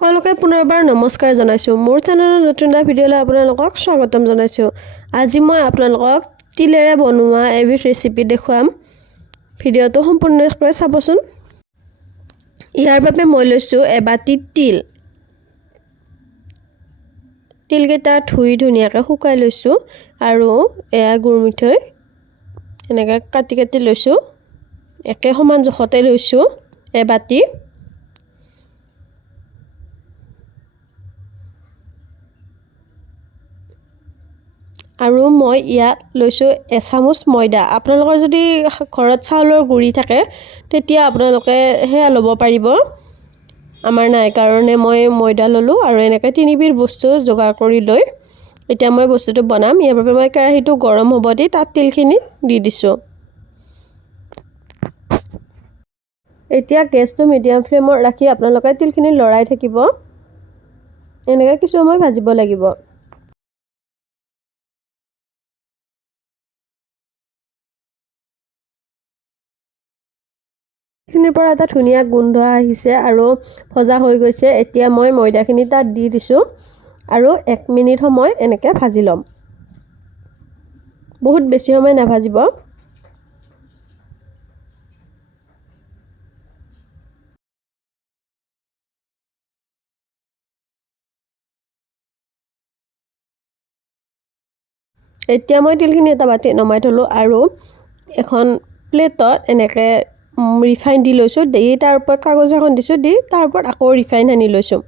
সকলোকে পুনৰবাৰ নমস্কাৰ জনাইছোঁ। মোৰ চেনেলৰ নতুন এটা ভিডিঅ'লৈ আপোনালোকক স্বাগতম জনাইছোঁ। আজি মই আপোনালোকক তিলেৰে বনোৱা এবিধ ৰেচিপি দেখুৱাম। ভিডিঅ'টো সম্পূৰ্ণকৈ চাবচোন। ইয়াৰ বাবে মই লৈছোঁ এবাটি তিল। তিলকেইটা ধুই ধুনীয়াকৈ শুকাই লৈছোঁ আৰু এয়া গুৰ মিঠৈ এনেকৈ কাটি কাটি লৈছোঁ। একে সমান জোখতে লৈছোঁ এবাটি। আৰু মই ইয়াত লৈছোঁ এচামুচ ময়দা। আপোনালোকৰ যদি ঘৰত চাউলৰ গুড়ি থাকে তেতিয়া আপোনালোকে সেয়া ল'ব পাৰিব। আমাৰ নাই কাৰণে মই ময়দা ল'লোঁ আৰু এনেকৈ তিনিবিধ বস্তু যোগাৰ কৰি লৈ এতিয়া মই বস্তুটো বনাম। ইয়াৰ বাবে মই কেৰাহীটো গৰম হ'ব দি তাত তিলখিনি দি দিছোঁ। এতিয়া গেছটো মিডিয়াম ফ্লেমত ৰাখি আপোনালোকে তিলখিনি লৰাই থাকিব। এনেকৈ কিছু সময় ভাজিব লাগিব। খিনিৰ পৰা এটা ধুনীয়া গোন্ধ আহিছে আৰু ভজা হৈ গৈছে। এতিয়া মই ময়দাখিনি তাত দি দিছোঁ আৰু 1 মিনিট সময় এনেকৈ ভাজি ল'ম। বহুত বেছি সময় নাভাজিব। এতিয়া মই তিলখিনি এটা বাটিত নমাই থলোঁ আৰু এখন প্লেটত এনেকৈ ৰিফাইন দি লৈছোঁ। দি তাৰ ওপৰত কাগজ এখন দিছোঁ, দি তাৰ ওপৰত আকৌ ৰিফাইন সানি লৈছোঁ।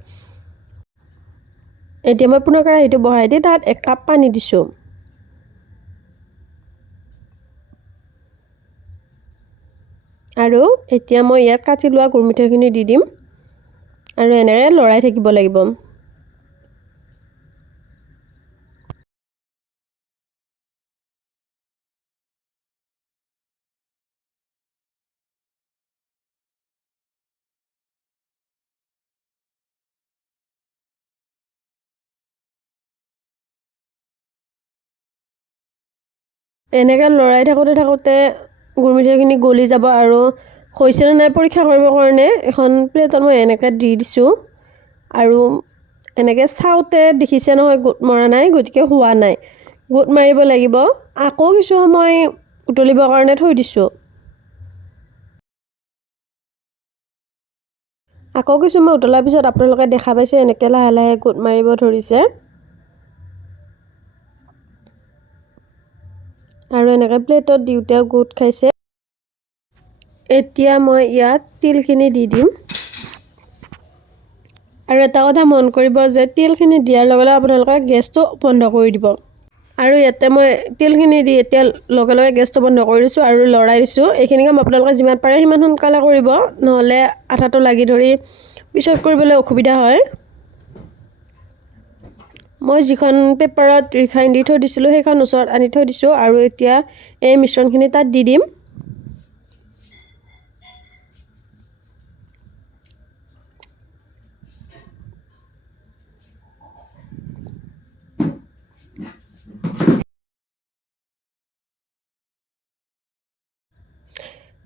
এতিয়া মই পুনৰ কেৰাহীটো বহাই দি তাত 1 কাপ পানী দিছোঁ। আৰু এতিয়া মই ইয়াত কাটি লোৱা গুৰ মিঠৈখিনি দি দিম আৰু এনেকৈ লৰাই থাকিব লাগিব। এনেকৈ লৰাই থাকোঁতে গুৰ মিঠৈখিনি গলি যাব আৰু হৈছে নে নাই পৰীক্ষা কৰিবৰ কাৰণে এখন প্লেটত মই এনেকৈ দি দিছোঁ আৰু এনেকৈ চাওঁতে দেখিছে নহয় গোট মৰা নাই, গতিকে হোৱা নাই। গোট মাৰিব লাগিব। আকৌ কিছু সময় উতলিবৰ কাৰণে থৈ দিছোঁ। আকৌ কিছু সময় উতলাৰ পিছত আপোনালোকে দেখা পাইছে এনেকৈ লাহে লাহে গোট মাৰিব ধৰিছে আৰু এনেকৈ প্লেটত দিওঁতেও গোট খাইছে। এতিয়া মই ইয়াত তিলখিনি দি দিম আৰু এটা কথা মন কৰিব যে তিলখিনি দিয়াৰ লগে লগে আপোনালোকে গেছটো বন্ধ কৰি দিব। আৰু ইয়াতে মই তিলখিনি দি এতিয়া লগে লগে গেছটো বন্ধ কৰি দিছোঁ আৰু লৰাই দিছোঁ। এইখিনি কাম আপোনালোকে যিমান পাৰে সিমান সোনকালে কৰিব, নহ'লে আঠাটো লাগি ধৰি পিছত কৰিবলৈ অসুবিধা হয়। মই যিখন পেপাৰত ৰিফাইন দি থৈ দিছিলোঁ সেইখন ওচৰত আনি থৈ দিছোঁ আৰু এতিয়া এই মিশ্ৰণখিনি তাত দি দিম।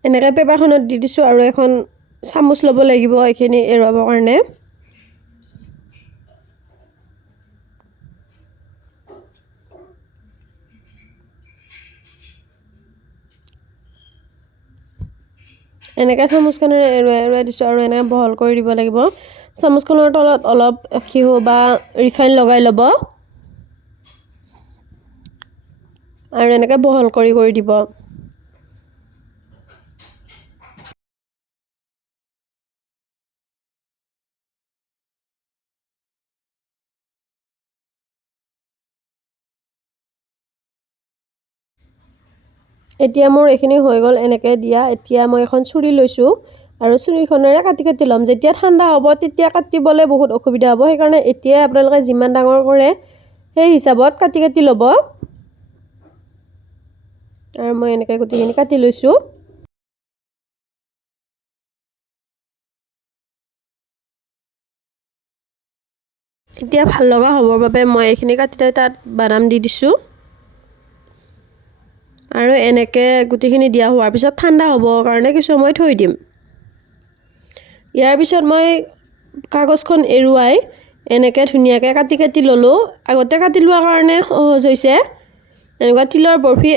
এনেকৈ পেপাৰখনত দি দিছোঁ আৰু এখন চামুচ ল'ব লাগিব এইখিনি এৰুৱাবৰ কাৰণে। এনেকৈ চামুচখনেৰে এৰুৱাই দিছোঁ আৰু এনেকৈ বহল কৰি দিব লাগিব। চামুচখনৰ তলত অলপ ঘিউ বা ৰিফাইন লগাই ল'ব আৰু এনেকৈ বহল কৰি দিব। এতিয়া মোৰ এইখিনি হৈ গ'ল এনেকৈ দিয়া। এতিয়া মই এখন ছুৰী লৈছোঁ আৰু ছুৰীখনেৰে কাটি কাটি ল'ম। যেতিয়া ঠাণ্ডা হ'ব তেতিয়া কাটিবলৈ বহুত অসুবিধা হ'ব, সেইকাৰণে এতিয়াই আপোনালোকে যিমান ডাঙৰ কৰে সেই হিচাপত কাটি কাটি ল'ব। আৰু মই এনেকৈ গোটেইখিনি কাটি লৈছোঁ। এতিয়া ভাল লগা হ'বৰ বাবে মই এইখিনি কাটি তাত বাদাম দি দিছোঁ আৰু এনেকৈ গোটেইখিনি দিয়া হোৱাৰ পিছত ঠাণ্ডা হ'বৰ কাৰণে কিছু সময় থৈ দিম। ইয়াৰ পিছত মই কাগজখন এৰুৱাই এনেকৈ ধুনীয়াকৈ কাটি কাটি ল'লোঁ। আগতে কাটি লোৱাৰ কাৰণে সহজ হৈছে। এনেকুৱা তিলৰ বৰফি,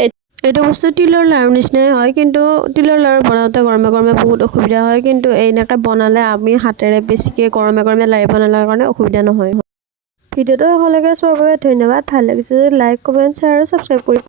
এইটো বস্তু তিলৰ লাৰু নিচিনাই হয়, কিন্তু তিলৰ লাৰু বনাওঁতে গৰমে গৰমে বহুত অসুবিধা হয়, কিন্তু এনেকৈ বনালে আমি হাতেৰে বেছিকৈ গৰমে গৰমে লাৰিব নালাগে কাৰণে অসুবিধা নহয়। ভিডিঅ'টো শেষলৈকে চোৱাৰ বাবে ধন্যবাদ। ভাল লাগিছে যদি লাইক, কমেণ্ট, শ্বেয়াৰ আৰু ছাবস্ক্ৰাইব কৰিব।